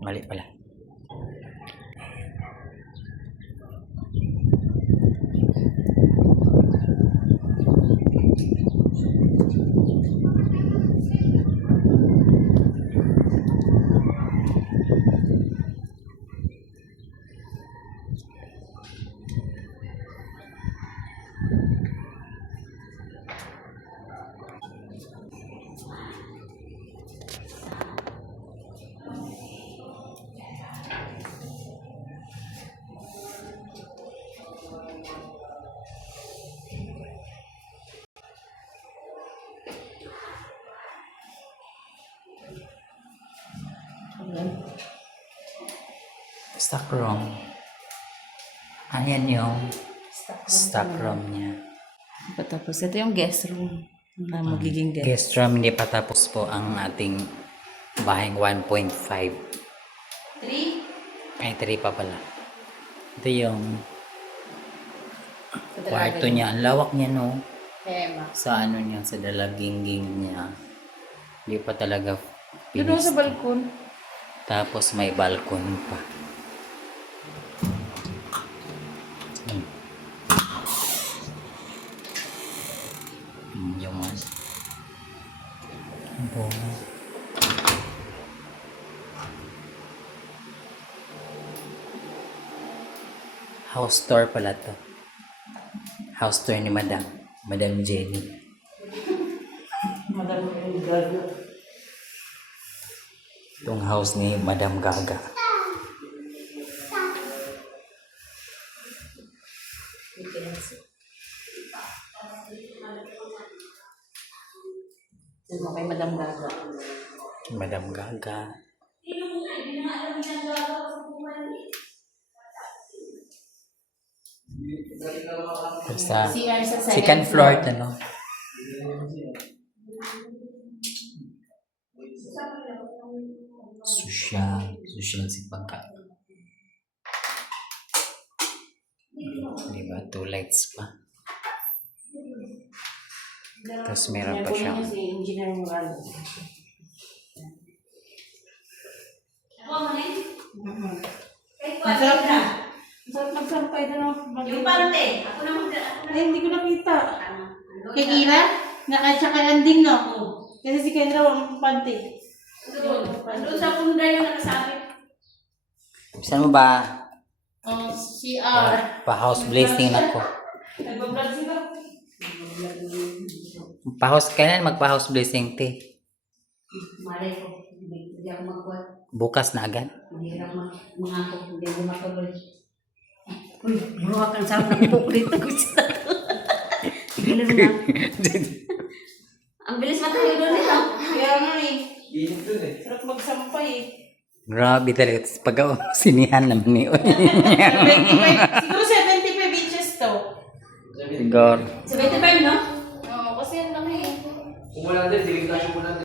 Mali pala. Stock room. Ayan yung stock room niya. Tapos ito yung guest room na magiging guest. Guest room, hindi pa tapos po ang ating baheng 1.5. 3? Ay, 3 pa pala. Ito yung kwarto niya. Ang lawak niya, no? Tema. Sa ano niya, sa dalagingging niya. Hindi pa talaga Doon finished. sa balkon. Tapos may balcony pa. Yung mas. House tour pala to. House tour ni Madam. Madam Jenny. Madam Gaga. Itong house ni Madam Gaga. Ito kay Madam Gaga. Madam Gaga. Sa CR sa second floor to, no? Social si Pagka. Diba? 2 lights pa. Tapos meron pa siyang Si Engineer Morales. Masarap na. Masarap magsampay na. Yung pante, ako na Ay, hindi ko nakita. Kay Kira? Nakasya kay Anding, no? Kasi si Kendra walang pante. Doon sa punda yung nakasabit. saan mo ba Oh, CR. pa-house blazing ako? Nag-vlog sila. Kailan magpa-house blazing, te? Malay ko, hindi ako magkuhat. Bukas na agad? Mahirap mga ako, hindi ako makabalik. Uy, buruha kang sarap ng buhok dito. Bilis na. Ang bilis matayo doon dito. Kaya nga eh. Sarap magsampay eh. Grabe talaga. Pag sinihan naman ni 75, siguro 75 inches to. Siguro. 75, no? Oo, kasi yan lang eh. Kung wala din, dilig na siya muna.